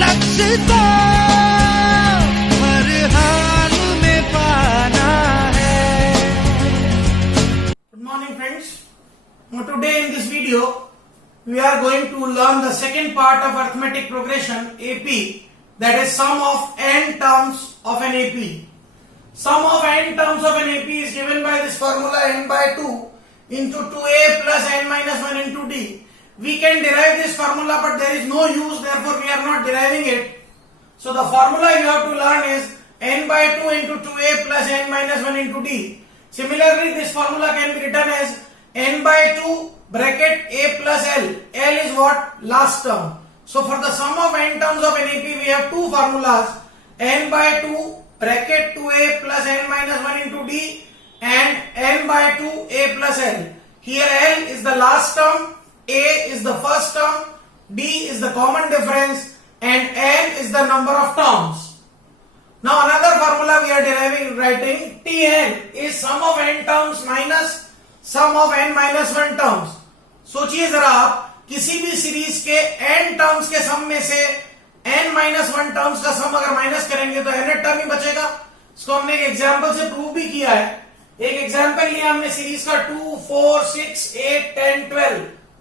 लक्ष्य तो हर हाल में पाना है। Good morning friends. Now today in this video we are going to learn the second part of arithmetic progression AP, that is sum of n terms of an AP. Sum of n terms of an AP is given by this formula n by 2 into 2a plus n minus 1 into d. We can derive this formula but there is no use, therefore we are not deriving it. So the formula you have to learn is n by 2 into 2a plus n minus 1 into d. Similarly, this formula can be written as n by 2 bracket a plus l. L is what? Last term. So for the sum of n terms of an AP, we have two formulas, n by 2 bracket 2a plus n minus 1 into d and n by 2 a plus l. Here l is the last term, a is the first term, d is the common difference and n is the number of terms. Now another formula we are deriving, writing Tn is sum of n terms minus sum of n minus 1 terms. सोचिए जरा आप किसी भी series के n terms के सम में से n minus 1 terms का सम अगर माइनस करेंगे तो n टर्म ही बचेगा. इसको हमने एक एग्जांपल से प्रूव भी किया है. एक एग्जांपल लिया हमने सीरीज का 2, 4, 6, 8, 10, 12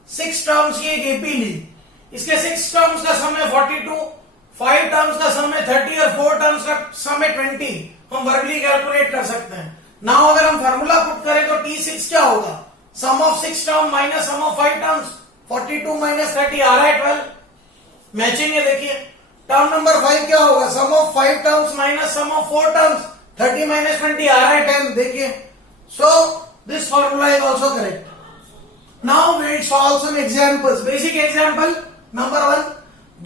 6 टर्म्स की एक एपी ली. इसके 6 टर्म्स का सम है 42, 5 टर्म्स का सम है 30 और 4 टर्म्स का सम है 20. हम वर्बली कैलकुलेट कर सकते हैं. नाउ अगर हम फार्मूला पुट करें तो T6 क्या होगा? Sum of 6 term minus sum of 5 terms. 42 minus 30 आ रहा है 12. मैचिंग है. देखिए टर्म नंबर 5 क्या होगा? Sum of 5 terms minus sum of 4 terms. 30 minus 20 आ रहा है 10. देखिए, so this formula is also correct. Now we'll solve some examples. Basic example number 1.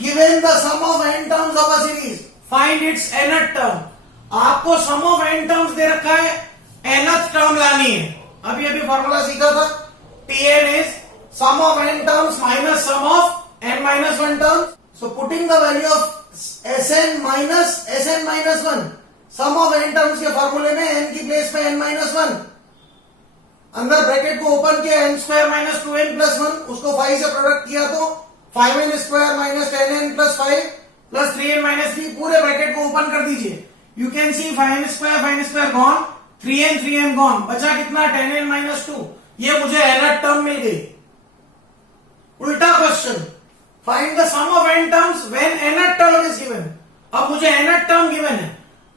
Given the sum of n terms of a series, find its nth term. आपको sum of n terms दे रखा है, nth term लानी है. अभी formula सीखा था. Tn is sum of n terms minus sum of n minus 1 terms. So putting the value of Sn minus 1, sum of n terms के फॉर्मूले में n की प्लेस पे n minus 1, अंदर ब्रैकेट को ओपन किया n square minus 2n plus 1, उसको 5 से प्रोडक्ट किया तो 5n square minus 10n plus 5 plus 3n minus 3. पूरे ब्रैकेट को ओपन कर दीजिए. You can see 5n square gone, 3n gone, बचा कितना? 10n minus 2. ये मुझे nth टर्म मिल गई. उल्टा question, find the sum of n terms when nth term is given. अब मुझे nth टर्म गिवन है.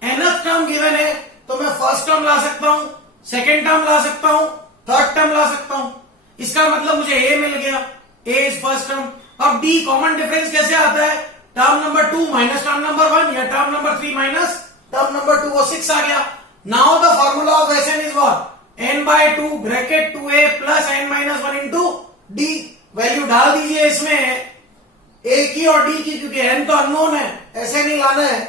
nth टर्म गिवन है तो मैं फर्स्ट टर्म ला सकता हूं, सेकेंड टर्म ला सकता हूं, थर्ड टर्म ला सकता हूं. इसका मतलब मुझे a मिल गया. a is first term. अब d कॉमन डिफरेंस कैसे आता है? Term number 2 minus term number 1 या term number 3 minus term number 2, वो 6 आ गया. Now the formula of Sn is what? n by 2 bracket 2a plus n minus 1 into d. Value डाल दीजिए इसमें a की और d की, क्योंकि n तो अननोन है, ऐसे नहीं लाना है.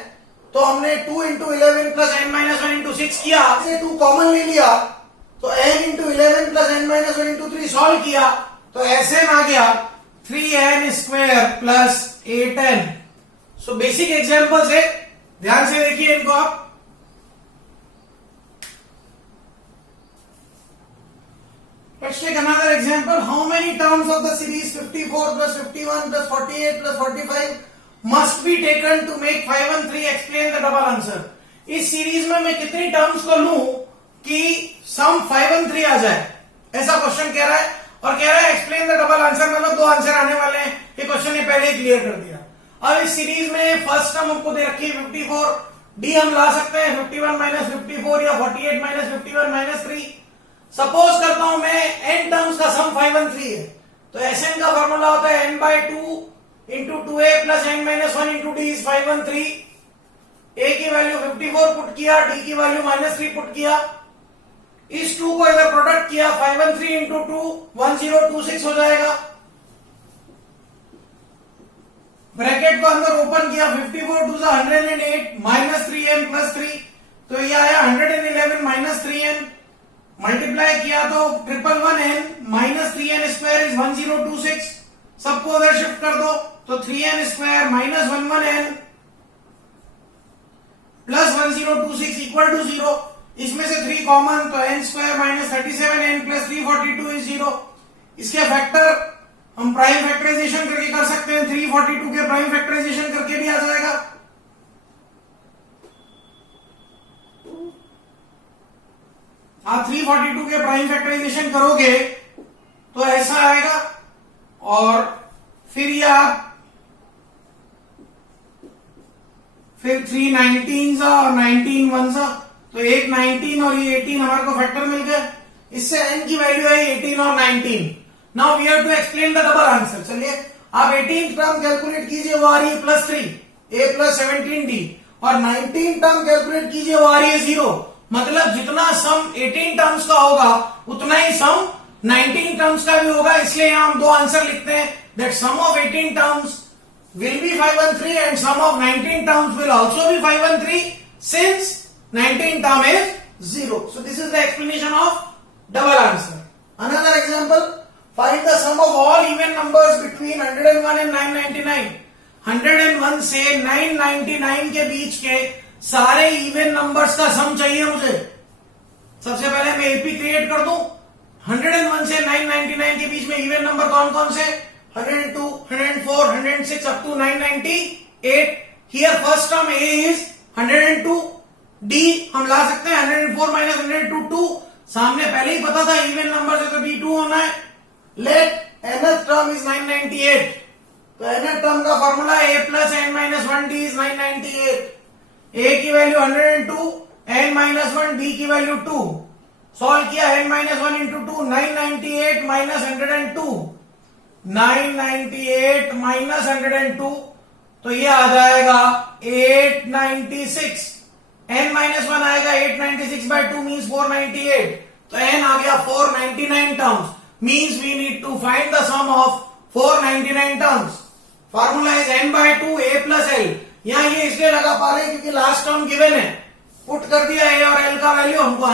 तो हमने 2 into 11 plus n minus 1 into 6 किया. से 2 कॉमन ले लिया तो n into 11 plus n minus 1 into 3 solve किया तो Sn आ गया 3n square plus 8n. So basic examples है, ध्यान से देखिए इनको आप. Let's take another example. How many terms of the series 54 plus 51 plus 48 plus 45 must be taken to make 5 and 3 explain the double answer? इस series में मैं कितनी टर्म्स को लूं कि सम 5 and 3 आ जाए, ऐसा क्वेश्चन कह रहा है. और कह रहा है एक्सप्लेन द डबल आंसर. मतलब 2 आंसर आने वाले हैं. ये क्वेश्चन ने पहले ही क्लियर कर दिया. अब इस सीरीज में फर्स्ट टर्म हमको दे रखी है 54. डी हम ला सकते हैं 51 माइनस 54 या 48 माइनस 51 माइनस 3. सपोज करता हूं मैं n टर्म्स का सम 5 and 3 है, तो Sn का फॉर्मूला होता है n by 2 into 2a plus n minus 1 into d is 5 and 3. a की वैल्यू 54 पुट किया, d की वैल्यू माइनस 3 पुट किया. इस 2 को इधर प्रोडक्ट किया, 5 and 3 इंटू 2 1026 हो जाएगा. ब्रैकेट को अंदर ओपन किया, 54 2 108 माइनस 3n प्लस 3, तो ये आया 111 माइनस 3n. मल्टीप्लाई किया तो 111n minus 3n square is 1026. सबको उधर शिफ्ट कर दो तो 3n square minus 11n plus 1026 equal to 0. इसमें से 3 कॉमन तो n square minus 37n plus 342 is 0. इसके फैक्टर हम प्राइम फैक्टराइजेशन करके कर सकते हैं. 342 के प्राइम फैक्टराइजेशन करके भी आ आप 342 के प्राइम फैक्टराइजेशन करोगे तो ऐसा आएगा, और फिर ये आप फिर 3 19 सा और 19 1 सा, तो एक 19 और ये 18 हमारे को फैक्टर मिल गए। इससे n की वैल्यू है 18 और 19। Now we have to explain the double answer. चलिए आप 18 टर्म कैलकुलेट कीजिए, वो आ रही है +3 a + 17d, और 19 टर्म कैलकुलेट कीजिए, वो आ रही है 0। मतलब जितना सम 18 टर्म्स का होगा उतना ही सम 19 टर्म्स का भी होगा। इसलिए यहां हम दो आंसर लिखते हैं, that sum of 18 terms will be 513 and sum of 19 terms will also be 513 since 19 term is 0. So this is the explanation of double answer. Another example, find the sum of all even numbers between 101 and 999. 101 से 999 के बीच के सारे even numbers का सम चाहिए मुझे। सबसे पहले मैं एपी क्रिएट कर दूं। 101 से 999 के बीच में इवन नंबर कौन कौन से? 102, 104, 106 up to 998. Here first term A is 102. D हम ला सकते हैं 104 minus 102 2. सामने पहले ही पता था इवन नंबर से तो D2 होना है। Let nth term is 998. तो nth term का formula A plus n minus 1 D is 998. A की वैल्यू 102, n minus 1 D की वैल्यू 2. सॉल्व किया n minus 1 into 2, 998 minus 102. 998 minus 102, तो ये आ जाएगा 896। n माइनस 1 आएगा 896 by 2 मीन्स 498, तो n आ गया 499 terms. Means we need to find the sum of 499 terms. Formula is n by 2 a plus l। यहां ये इसलिए लगा पा रहे हैं क्योंकि लास्ट टर्म गिवन है, पुट कर दिया a और l का वैल्यू, हमको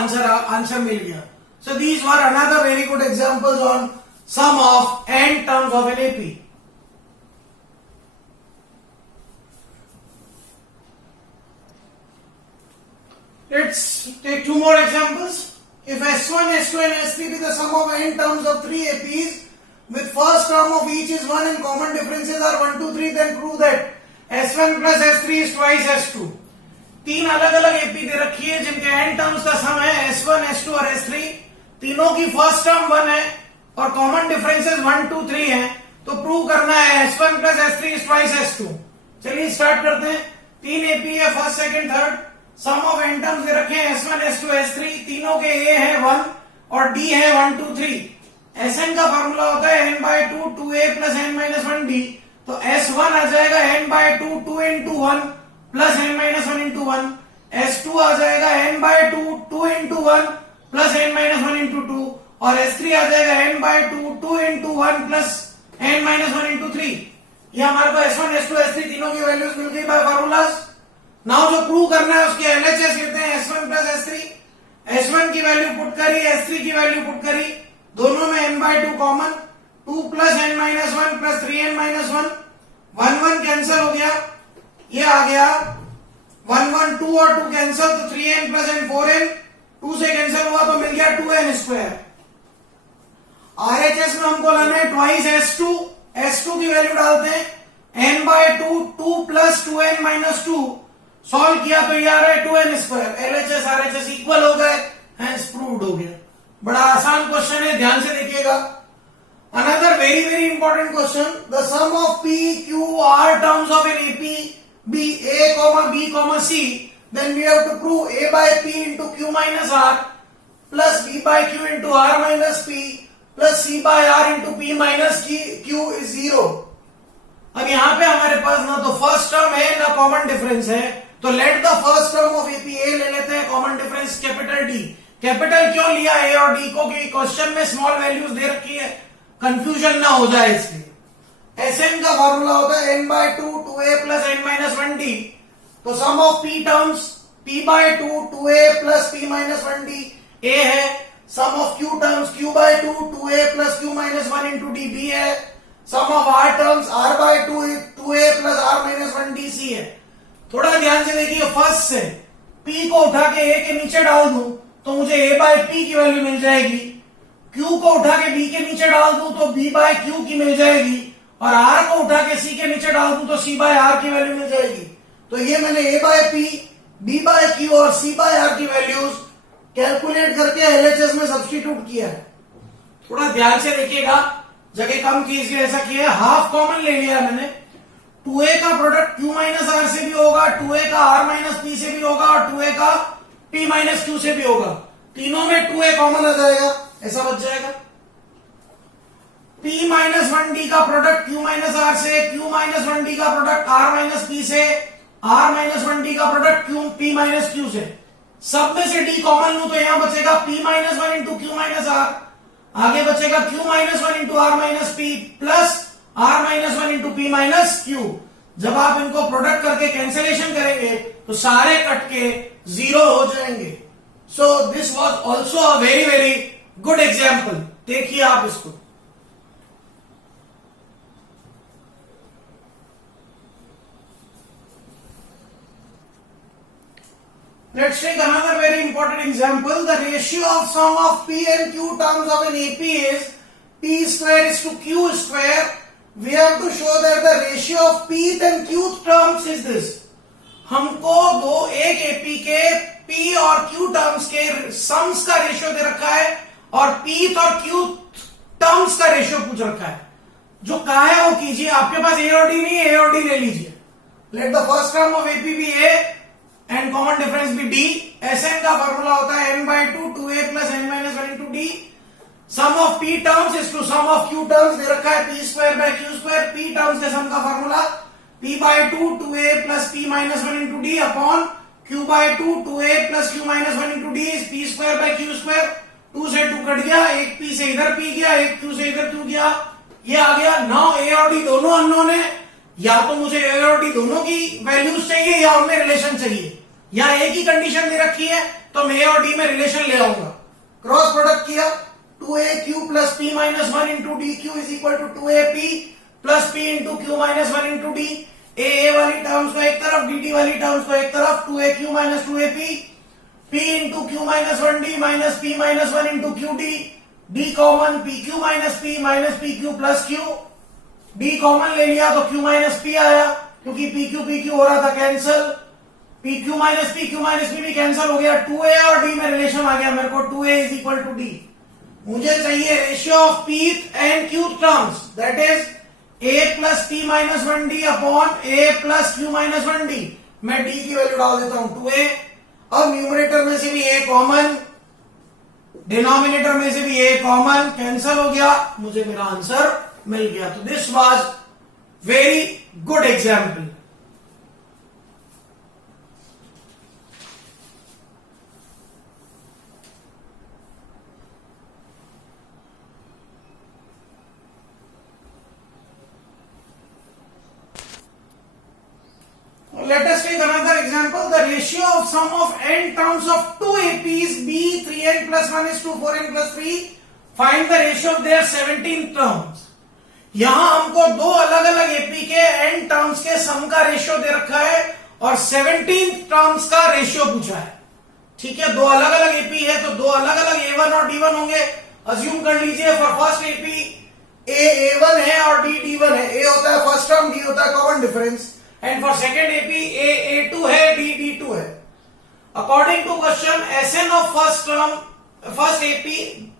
आंसर मिल गया। So these were another very good examples on sum of n terms of an AP. Let's take two more examples. If S1, S2 and S3 be the sum of n terms of 3 APs with first term of each is 1 and common differences are 1, 2, 3, then prove that S1 plus S3 is twice S2. तीन अलग अलग AP दे रखी है जिनके n terms का सम है S1, S2 और S3। तीनों की फर्स्ट टर्म 1 है और कॉमन डिफरेंसेस 1, 2, 3 है, तो प्रूव करना है S1 plus S3 is twice S2। चलिए स्टार्ट करते हैं। तीन एपी है, first second third, sum of n terms दे रखे हैं S1, S2, S3। तीनों के A है 1 और D है 1, 2, 3। Sn का फॉर्मूला होता है n by 2 2a plus n minus 1d, तो S1 आ जाएगा n by 2 2 into 1 plus n minus 1 into 1। S2 आ जाएगा n by 2 2 into 1 plus n minus 1 into 2, और S3 आ जाएगा n by 2 2 into 1 plus n minus 1 into 3। ये हमारे को S1, S2, S3 तीनों की वैल्यूज मिल गई बाय फार्मूलाज। नाउ जो प्रूव करना है उसके LHS कहते हैं S1 plus S3। S1 की वैल्यू पुट करी, S3 की वैल्यू पुट करी, दोनों में n by 2 common, 2 plus n minus 1 plus 3n minus 1, 1 1 cancel हो गया, ये आ गया 1 1 2 और 2 कैंसिल, तो 3n plus n 4n, 2 से कैंसिल हुआ तो मिल गया 2n स्क्वायर। RHS में हमको लाना है ट्वाइस S2। S2 की वैल्यू डालते हैं n by 2 2 plus 2n minus 2। Solve किया तो ये आ रहा है 2n square. LHS RHS equal हो गए, हेंस प्रूव्ड हो गया। बड़ा आसान क्वेश्चन है, ध्यान से देखिएगा। Another very very important question, the sum of P Q R terms of an AP be A, B, C, then we have to prove A by P into Q minus R plus B by Q into R minus P plus C by R into P minus Q is 0। अब यहाँ पे हमारे पास ना तो first term है ना common difference है, तो let the first term of AP A ले लेते हैं, common difference capital D. Capital क्यों लिया ए और डी को? क्योंकि क्वेश्चन में स्मॉल वैल्यूज दे रखी है, कंफ्यूजन ना हो जाए इसलिए। Sn का फॉर्मूला होता है n by 2 2a plus n minus 1d, तो sum of p terms p by 2 2a plus p minus 1d a है, sum of q terms q by 2 2a plus q minus 1 into d b है, sum of r terms r by 2 2a plus r minus 1 d c है। थोड़ा ध्यान से देखिए, first से p को उठा के a के नीचे डाल दूं तो मुझे a by p की वैल्यू मिल जाएगी, q को उठा के b के नीचे डाल दूं तो b by q की मिल जाएगी, और r को उठा के c के नीचे डाल दूं तो c by r की वैल्यू मिल जाएगी। तो ये मैंने a by p, b by q और c by r की वैल्यूज कैलकुलेट करके एलएचएस में सब्स्टिट्यूट किया है। थोड़ा ध्यान से देखिएगा, जगह कम की इसलिए ऐसा किया है। हाफ कॉमन ले लिया मैंने। 2a का प्रोडक्ट q माइनस आर से भी होगा, 2a का r माइनस p से भी होगा और 2a का p माइनस q से भी होगा। तीनों में 2a कॉमन आ जाएगा, ऐसा बच जाएगा। p माइनस 1d का प्रोडक्ट q माइनस आर से, q माइनस 1d का प्रोडक्ट r माइनस p से, r माइनस 1d का प्रोडक्ट p माइनस q से। सब में से d कॉमन लू तो यहां बचेगा p minus 1 into Q minus R, आगे बचेगा q minus 1 into R minus p plus r minus 1 into P minus Q. जब आप इनको प्रोडक्ट करके कैंसिलेशन करेंगे तो सारे कट के 0 हो जाएंगे। So this was also a very very good example. देखिए आप इसको, let's take another very important example. The ratio of sum of p and q terms of an AP is p square is to q square. We have to show that the ratio of pth and qth terms is this. हमको एक AP के p और q terms के sums का ratio दे रखा है और pth और qth टर्म्स का रेशियो पूछ रखा है। जो कहा है वो कीजिए। आपके पास a और d नहीं है, a और d ले लीजिए। Let the first term of AP be a and common difference भी d। Sn का फॉर्मूला होता है n by 2 2a plus n minus 1 into d। Sum of p terms is to sum of q terms दे रखा है p square by q square. p terms के sum का formula p by 2 2a plus p minus 1 into d upon q by 2 2a plus q minus 1 into d is p square by q square. 2 से 2 cut गया, एक p से इधर p गया, एक q से इधर q गया, ये आ गया। नाउ a और d दोनों अननोन है, या तो मुझे a और d दोनों की वैल्यूज चाहिए या उनमें रिलेशन चाहिए। या एक ही कंडीशन दे रखी है तो मैं a और d में रिलेशन ले आऊंगा। क्रॉस प्रोडक्ट किया, 2aq plus p minus 1 into D Q is equal to 2ap plus p into Q minus 1 into D. A वाली टर्म्स को एक तरफ, डी वाली टर्म्स को एक तरफ, 2aq minus 2ap, p into Q minus 1d minus p minus 1 into Q D. D common, pq minus p minus pq plus q। D common ले लिया तो q माइनस p आया, क्योंकि pq हो रहा था कैंसल। pq माइनस p भी cancel हो गया। 2a और d में रिलेशन आ गया मेरे को, 2a is equal to d। मुझे चाहिए ratio of p and q terms, that is a plus p minus 1d upon a plus q minus 1d। मैं d की वैल्यू डाल देता हूं 2a। अब न्यूमरेटर में से भी a कॉमन, डिनोमिनेटर में से भी a कॉमन, कैंसल हो गया, मुझे मेरा आंसर मिल गया। तो this was very good example. Let us take another example. The ratio of sum of n terms of two APs b 3n plus 1 is to 4n plus 3. Find the ratio of their 17 terms. यहां हमको दो अलग अलग AP के n terms के sum का ratio दे रखा है और 17 टर्म्स का रेशियो पूछा है। ठीक है, दो अलग अलग एपी है तो दो अलग अलग a1 और d1 होंगे। अज्यूम कर लीजिए फॉर फर्स्ट एपी a1 है और d1 है। a होता है फर्स्ट टर्म, d होता है common difference, and for second AP a2 है, d2 है। According to question Sn of first AP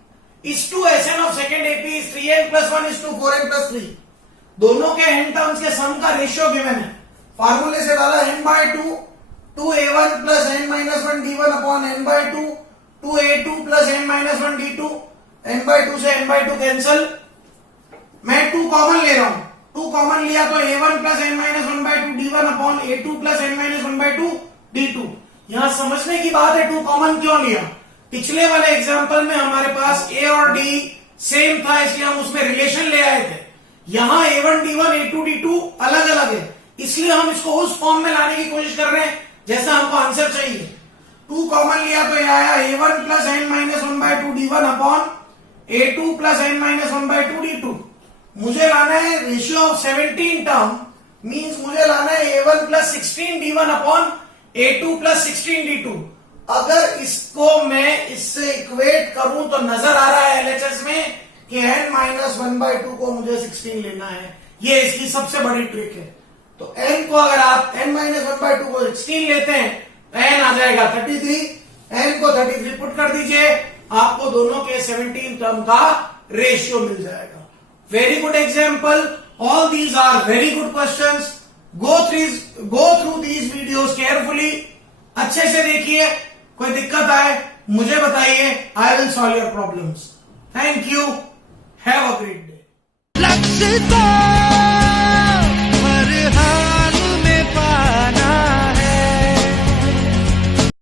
is to Sn of second AP is 3n plus 1 is to 4n plus 3। दोनों के n terms के sum का ratio given है। फार्मूले से डाला n by 2 2a1 plus n minus 1 d1 upon n by 2 2a2 plus n minus 1 d2। n by 2 से n by 2 cancel, मैं 2 कॉमन ले रहा हूं। 2 कॉमन लिया तो a1 plus n minus 1 by 2 d1 upon a2 plus n minus 1 by 2 d2। यहां समझने की बात है 2 कॉमन क्यों लिया। पिछले वाले एग्जांपल में हमारे पास a और d सेम था, इसलिए हम उसमें रिलेशन ले आए थे। यहां a1 d1 a2 d2 अलग अलग है, इसलिए हम इसको उस फॉर्म में लाने की कोशिश कर रहे हैं जैसा हमको आंसर चाहिए। 2 कॉमन लिया तो यह आया a1 plus n minus 1 by 2 d1 upon a2 plus n minus 1 by 2 d2। मुझे लाना है रेशियो ऑफ 17 टर्म, मीन्स मुझे लाना है a1 plus 16 d1 upon a2 plus 16 d2। अगर इसको मैं इससे इक्वेट करूं तो नजर आ रहा है एलएचएस में कि n माइनस 1 बाय 2 को मुझे 16 लेना है। ये इसकी सबसे बड़ी ट्रिक है। तो n को अगर आप n माइनस 1 बाय 2 को 16 लेते हैं तो n आ जाएगा 33। n को 33 पुट कर दीजिए, आपको दोनों के 17 टर्म का रेशियो मिल जाएगा। Very good example, all these are very good questions. Go through these videos carefully, अच्छे से देखिए, कोई दिक्कत आए मुझे बताइए, I will solve your problems. Thank you, have a great day. लक्ष्य